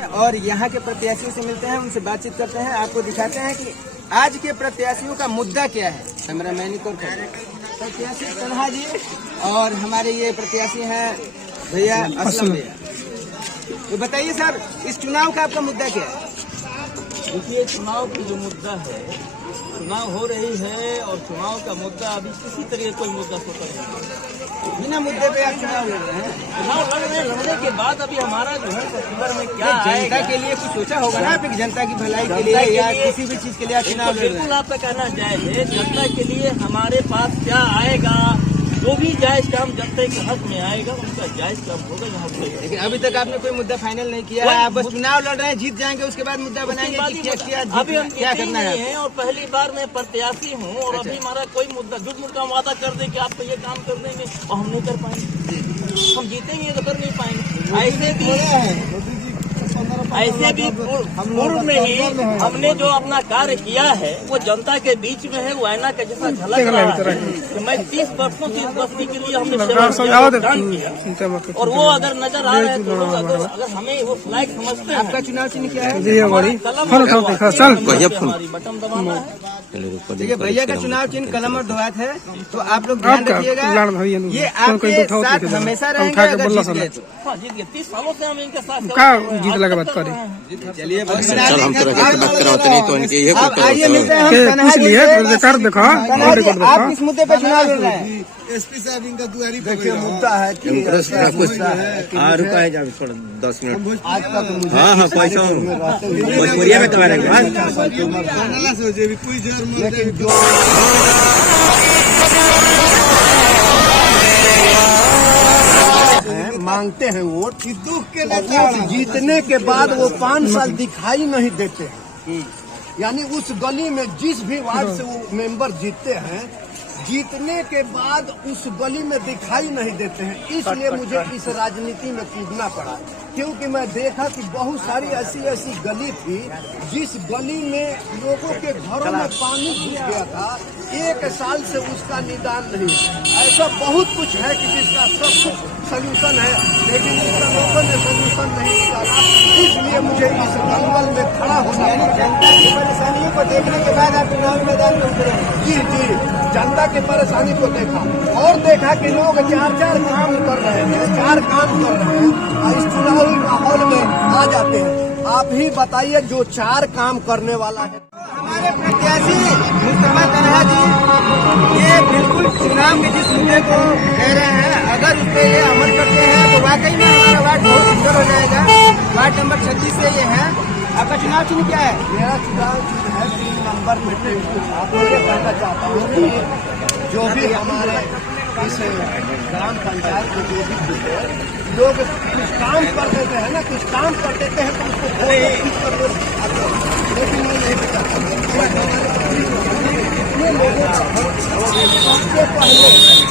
और यहाँ के प्रत्याशियों से मिलते हैं, उनसे बातचीत करते हैं, आपको दिखाते हैं कि आज के प्रत्याशियों का मुद्दा क्या है। कैमरामैन को प्रत्याशी तन्हा जी और हमारे ये प्रत्याशी हैं भैया असलम भैया। तो बताइए सर, इस चुनाव का आपका मुद्दा क्या है? देखिए, चुनाव की जो मुद्दा है, चुनाव हो रही है और चुनाव का मुद्दा अभी किसी तरह कोई मुद्दा स्वतः नहीं, बिना मुद्दे पे आप चुनाव लड़ रहे हैं। चुनाव लड़ रहे हैं, लड़ने के बाद अभी हमारा जो है सितंबर में क्या जनता के लिए कुछ सोचा होगा ना, आपकी जनता की भलाई के लिए या किसी भी चीज के लिए आप चुनाव लड़ रहे हैं। बिल्कुल आपका कहना जायज है। जनता के लिए हमारे पास क्या आएगा, जो भी जायज काम जनता के हक में आएगा उनका जायज काम होगा। यहाँ लेकिन अभी तक आपने कोई मुद्दा फाइनल नहीं किया है, आप बस चुनाव लड़ रहे हैं, जीत जाएंगे उसके बाद मुद्दा बनाएंगे कि अभी हम क्या करना है। और पहली बार मैं प्रत्याशी हूँ और अभी हमारा कोई मुद्दा झूठ मूठ का वादा कर दे कि आपको ये काम कर देंगे और हम नहीं कर पाएंगे, हम जीतेंगे तो कर नहीं पाएंगे। ऐसे भी पूर्व में ही हमने जो अपना कार्य किया है वो जनता के बीच में है, वो आईना का जैसा झलक रहा है कि मैं 30 वर्षों से इस बस्ती के लिए हमने किया और वो अगर नजर आ रहे हैं तो लोग अगर हमें वो फ्लैग समझते हैं। आपका चुनाव चिन्ह क्या है? हमारी बटन दबाना है। देखिए, भैया का चुनाव चिन्ह कलम और दुआत है, तो आप लोग ध्यान रखिएगा, ये आपके साथ हमेशा रहेंगे अगर जीत गए तो। हाँ, जीत गए। 30 सालों से हम इनके साथ चलिए, चल हम तो नहीं आप आइए, मिलते हैं हम तन्हा जी से। आप किस मुद्दे पे चुनाव लड़ रहे हैं? एसपी साहब इनका दुआरी देखिए, मुद्दा है कि रुका है जब थोड़ा 10 मिनट। आज का तो मुझे हाँ पैसा भोजपुरिया में तुम्हारे सोचे भी कोई जर लेकिन जो मांगते हैं वोट, दुख के वोट जीतने के बाद वो 5 साल दिखाई नहीं देते हैं। यानी उस गली में जिस भी वार्ड से वो मेंबर जीतते हैं, जीतने के बाद उस गली में दिखाई नहीं देते हैं। इसलिए मुझे इस राजनीति में कूदना पड़ा, क्योंकि मैं देखा कि बहुत सारी ऐसी गली थी जिस गली में लोगों के घरों में पानी घुस गया था, 1 साल से उसका निदान नहीं। ऐसा बहुत कुछ है कि जिसका सब कुछ सोल्यूशन है, लेकिन उसका लोगों ने सोल्यूशन नहीं निकाला। इसलिए मुझे इस दंगल में खड़ा होना है। जनता की परेशानियों को देखने के बाद आप चुनावी मैदान में उतरे? जी, जनता की परेशानी को देखा और देखा कि लोग 4 काम कर रहे हैं, 4 काम कर रहे हैं, इस चुनावी माहौल में आ जाते हैं। आप ही बताइए जो 4 काम करने वाला है। हमारे प्रत्याशी मुस्तफा तन्हा जी, ये बिल्कुल चुनाव के जिस मुद्दे को कह रहे हैं, अगर उस पर ये अमल करते हैं तो वाकई में हमारा वार्ड बहुत सुंदर हो जाएगा। वार्ड नंबर 36 से ये है। आपका चुनाव चिन्ह क्या है? मेरा चुनाव चिन्ह है 3 नंबर में टेम्पू। आपको ये कहना चाहता हूँ कि जो भी हमारे इस ग्राम पंचायत के जो भी लोग कुछ काम कर देते हैं ना, कुछ काम कर देते हैं तो उसको लेकिन मैं नहीं बताता। सबसे पहले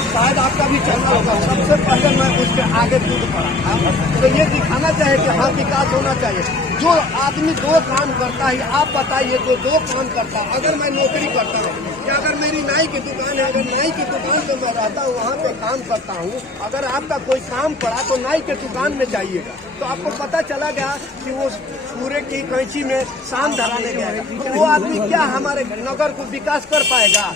शायद आपका भी चलना होगा, सबसे पहले मैं उसके आगे कूद पड़ा था। तो ये दिखाना चाहिए कि हाँ, विकास होना चाहिए। जो आदमी 2 काम करता है, आप बताइए जो 2 काम करता है। अगर मैं नौकरी करता हूँ या अगर मेरी नाई की दुकान है, अगर नाई की दुकान पे मैं रहता हूँ, वहाँ पे काम करता हूँ, अगर आपका कोई काम पड़ा तो नाई के दुकान में जाइएगा, तो आपको पता चला गया कि वो पूरे की कैंची में शान धराने गया है, तो वो आदमी क्या हमारे नगर को विकास कर पाएगा?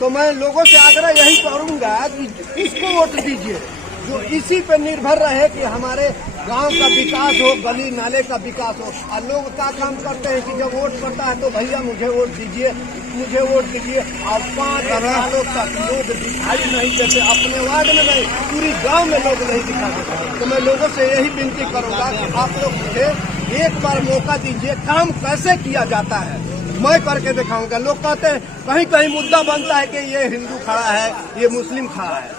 तो मैं लोगों से आग्रह यही करूंगा कि इसको वोट दीजिए, जो इसी पे निर्भर रहे कि हमारे गांव का विकास हो, गली नाले का विकास हो। और लोग क्या काम करते हैं कि जब वोट पड़ता है तो भैया मुझे वोट दीजिए, मुझे वोट दीजिए, और 5 सालों तक लोग दिखाई नहीं देते। अपने वार्ड में नहीं, पूरी गांव में लोग नहीं दिखा देते। तो मैं लोगों से यही विनती करूंगा कि आप लोग मुझे एक बार मौका दीजिए। काम कैसे किया जाता है मैं करके दिखाऊंगा। लोग कहते हैं कहीं कहीं मुद्दा बनता है कि ये हिंदू खड़ा है, ये मुस्लिम खड़ा है।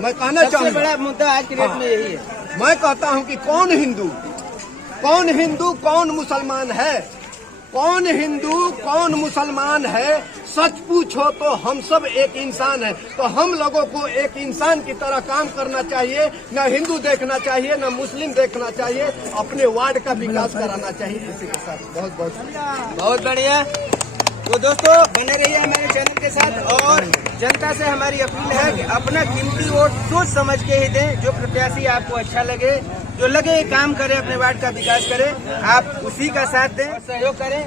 मैं कहना चाहूँगा, बड़ा मुद्दा आज के डेट में यही है। मैं कहता हूं कि कौन हिंदू, कौन मुसलमान है, कौन हिंदू, कौन मुसलमान है। सच पूछो तो हम सब एक इंसान है, तो हम लोगों को एक इंसान की तरह काम करना चाहिए। न हिंदू देखना चाहिए, न मुस्लिम देखना चाहिए, अपने वार्ड का विकास कराना चाहिए। इसी के साथ बहुत बढ़िया। तो दोस्तों बने रहिए हमारे चैनल के साथ, और जनता से हमारी अपील है कि अपना कीमती वोट सोच समझ के ही दें। जो प्रत्याशी आपको अच्छा लगे जो लगे काम करे, अपने वार्ड का विकास करे, आप उसी का साथ दें, सहयोग करें।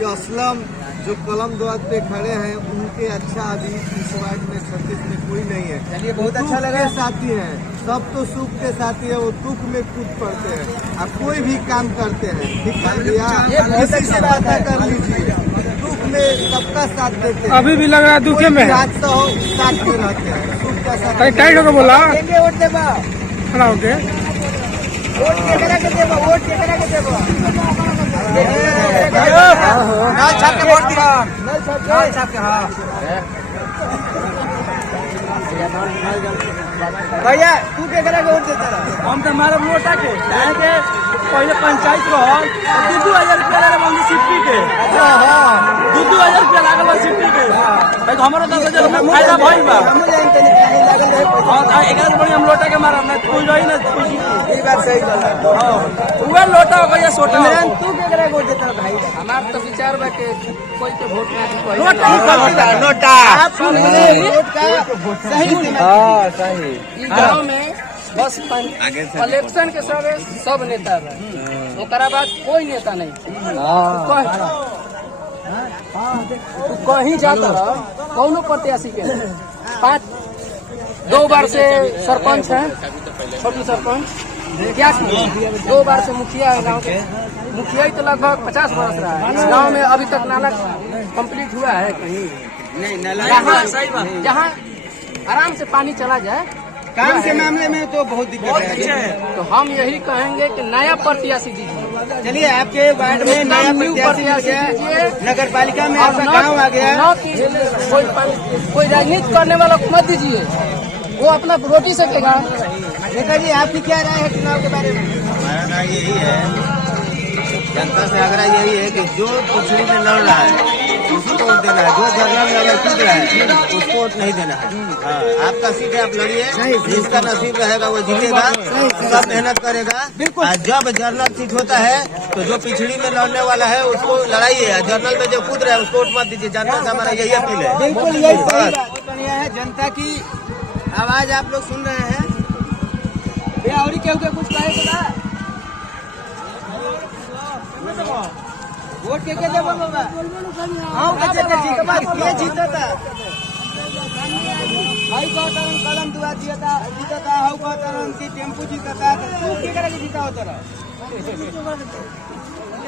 जो असलम जो कलम द्वार पे खड़े हैं उनके अच्छा अभी इस वार्ड में 36 में कोई नहीं है। चलिए, बहुत अच्छा लगा। साथी हैं सब, तो सुख के साथी है, वो दुख में कूद पड़ते हैं। आप कोई भी काम करते हैं, ठीक है भैया, किसी से बात कर लीजिए, दुख में सबका साथ देते हैं। अभी भी लग रहा है दुखे में हादसा हो साथ में रहते हैं, सुख का साथ। टाइट होकर बोला देंगे वोट देबा, खड़ा होके वोट के करा के देबा, वोट के करा के देबा। नाल छाप के वोट दिया, नल छाप के, हाँ। भैया तू के करा के वोट देता रहा? हम तो हमारे नोटा के पहले पंचायत को 2,000 रुपया लगे सिटी के, 2,000 रुपया लागल सिटी के, हमारा 10,000 रुपया फायदा भइल बा। एक बड़ी हम लोटा के मारा ना कोई रही ना कोई। ये बात सही है। उहे लोटा हो गया सोटा। तू के करा के वोट देता रहा भाई? हमार तो विचार बा के कोई के वोट ना लोटा नोटा आप सुन ले, वोट का सही हाँ सही। गाँव में बस इलेक्शन के सब नेता बा, ओकरा बाद कोई नेता नहीं। तू कहीं जाता रह, कौनो प्रत्याशी के नहीं। 2 बार से सरपंच है, छोटू सरपंच, क्या 2 बार से मुखिया है गाँव के। मुखिया ही तो लगभग 50 बरस रहा है। इस गाँव में अभी तक नाला कंप्लीट हुआ है कहीं नहीं? जहाँ आराम से पानी चला जाए, काम के मामले में तो बहुत दिक्कत है। तो हम यही कहेंगे कि नया प्रत्याशी दीजिए। चलिए, आपके वार्ड में नया प्रत्याशी आ गया, नगर पालिका में आपका गाँव आ गया। कोई राजनीति करने वाला को मत दीजिए, वो अपना रोटी सकेगा। नेता जी, आपकी क्या राय है चुनाव के बारे में? हमारा राय यही है, जनता से आग्रह यही है कि जो पिछड़ी में लड़ रहा है उसको वोट देना है, जो जगह में कूद रहा है उसको वोट नहीं देना है। हाँ, आपका सीट है, आप लड़िए, जिसका नसीब रहेगा वो जीतेगा, सब मेहनत करेगा। और जब जनरल सीट होता है तो जो पिछड़ी में लड़ने वाला है उसको लड़ाइए, जनरल में जो कूद रहा है उसको वोट मत दीजिए। जनता से हमारा यही अपील है। बिल्कुल यही बात बढ़िया है। जनता की आवाज आप लोग सुन रहे हैं। भैया और क्या कुछ कहे तो ना? वोट के देबो बाबा? हां के जीता था भाई, कहतरन कलम दुआ जीता हाउ कहतरन की टेम्पू जीता था। तू के करे के जीता होता रहा?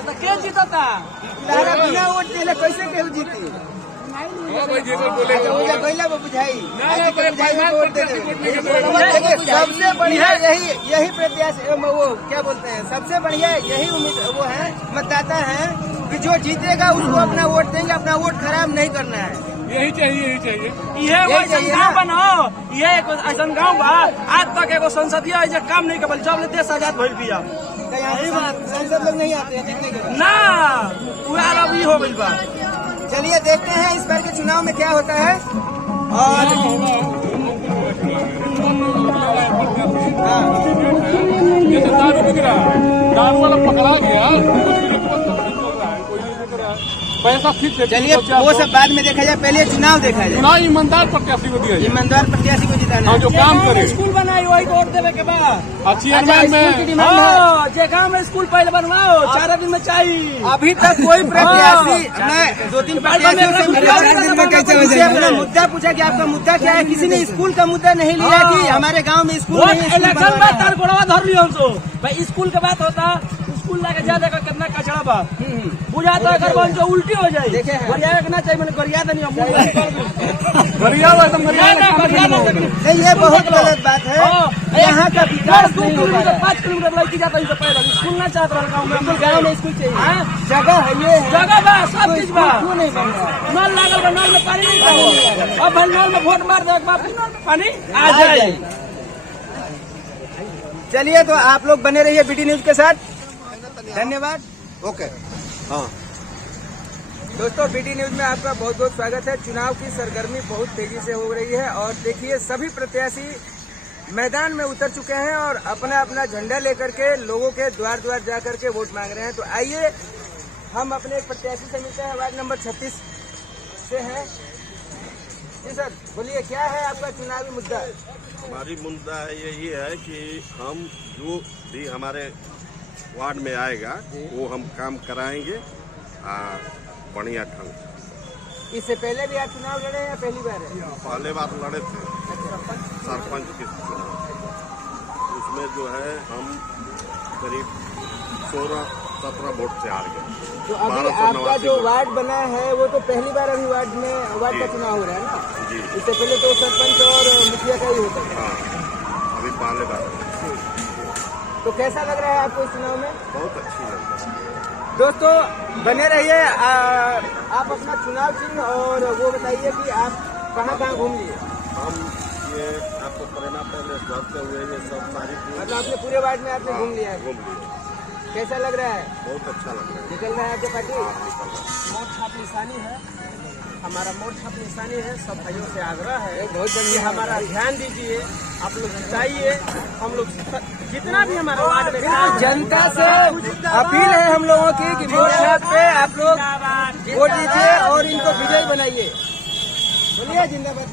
तो के जीता था? तारा बिना वोट देले कैसे केहू जीती? बुझाई सबसे बढ़िया यही प्रत्याशी, वो क्या बोलते हैं, सबसे बढ़िया यही उम्मीद वो है, मतदाता है कि जो जीतेगा उसको अपना वोट देंगे, अपना वोट खराब नहीं करना है। यही चाहिए। ये गाँव बनाओ, ये ऐसा गाँव बा आज तक एगो संसदीय काम नहीं कर, जब ले देश आजाद भइल बिया। यही बात, संसद लोग नहीं आते हैं जीतने के ना अभी हो गई बा। चलिए देखते हैं इस बार के चुनाव में क्या होता है। और दारू वाला पकड़ा गया, पैसा ठीक है। चलिए वो सब बाद में देखा जाए, पहले चुनाव देखा जाए। चुनाव ईमानदार प्रत्याशी को दिया जाए, ईमानदार प्रत्याशी को जिताना है। जो काम करे। स्कूल बनाई वही वोट देवे के बाद चेयरमैन में जे गाँव में स्कूल पहले बनवाओ, 4 दिन में चाहिए। अभी तक कोई प्रत्याशी, मैं 2-3 प्रत्याशियों से अपना मुद्दा पूछा कि आपका मुद्दा क्या है, किसी ने स्कूल का मुद्दा नहीं लिया कि हमारे गांव में स्कूल नहीं है। इलेक्शन में तार गोड़वा धर लियो हमको भाई, स्कूल के बात होता, स्कूल लाके जा देखा कितना कचरा बा, बुझाता अगर बन जो उल्टी हो जाए। गरिया ना चाहिए, मैंने गरिया नहीं, ये बहुत गलत बात है। यहाँ का विकास 5 किलोमीटर लड़की जाता है पैदल, स्कूल ना चाहता रहा गाँव में। गाँव में स्कूल चाहिए, जगह है, ये जगह बा, सब चीज बा, क्यों नहीं बन रहा? नल लागल बा, नल में पानी नहीं था। अब भाई नल में वोट मार दे, नल में पानी आ जाए। चलिए, तो आप लोग बने रहिए बीटी न्यूज के साथ। धन्यवाद। ओके। हाँ दोस्तों, बीटी न्यूज में आपका बहुत बहुत स्वागत है। चुनाव की सरगर्मी बहुत तेजी से हो रही है और देखिए सभी प्रत्याशी मैदान में उतर चुके हैं और अपना अपना झंडा लेकर के लोगों के द्वार द्वार जा करके वोट मांग रहे हैं। तो आइए हम अपने एक प्रत्याशी से मिलते हैं, वार्ड नंबर 36 से हैं। जी सर, बोलिए क्या है आपका चुनावी मुद्दा? हमारी मुद्दा यही है कि हम जो भी हमारे वार्ड में आएगा वो हम काम कराएंगे बढ़िया ढंग से। इससे पहले भी आप चुनाव लड़े हैं या पहली बार है? पहले बार लड़े थे सरपंच के चुनाव, उसमें जो है हम करीब 16-17 वोट से हार गए। तो अभी आपका जो वार्ड बना है वो तो पहली बार अभी वार्ड का चुनाव हो रहा है ना? जी। इससे पहले तो सरपंच और मुखिया का ही होता है। हाँ, अभी पहले बार। तो कैसा लग रहा है आपको इस चुनाव में? बहुत अच्छी लग रही है। दोस्तों बने रहिए, आप अपना चुनाव चिन्ह और वो बताइए कि आप कहाँ घूम लिए। हम ये आपको प्रेरणा पहले करते हुए ये सब सारी मतलब आपने पूरे वार्ड में आपने घूम लिया है। घूम लिए। कैसा लग रहा है? बहुत अच्छा लग रहा है। निकल रहा है आपके पार्टी? मोट छाप निशानी है, हमारा मोट छाप निशानी है। सब भाइयों से आग्रह है बहुत कि बढ़िया। हमारा ध्यान दीजिए, आप लोग जिताइए। हम लोग जितना भी हमारा वार्ड में काम जनता से अपील है हम लोगों की कि वोट छाप पे आप लोग वोट दीजिए और इनको विजयी बनाइए। बोलिए जिंदाबाद।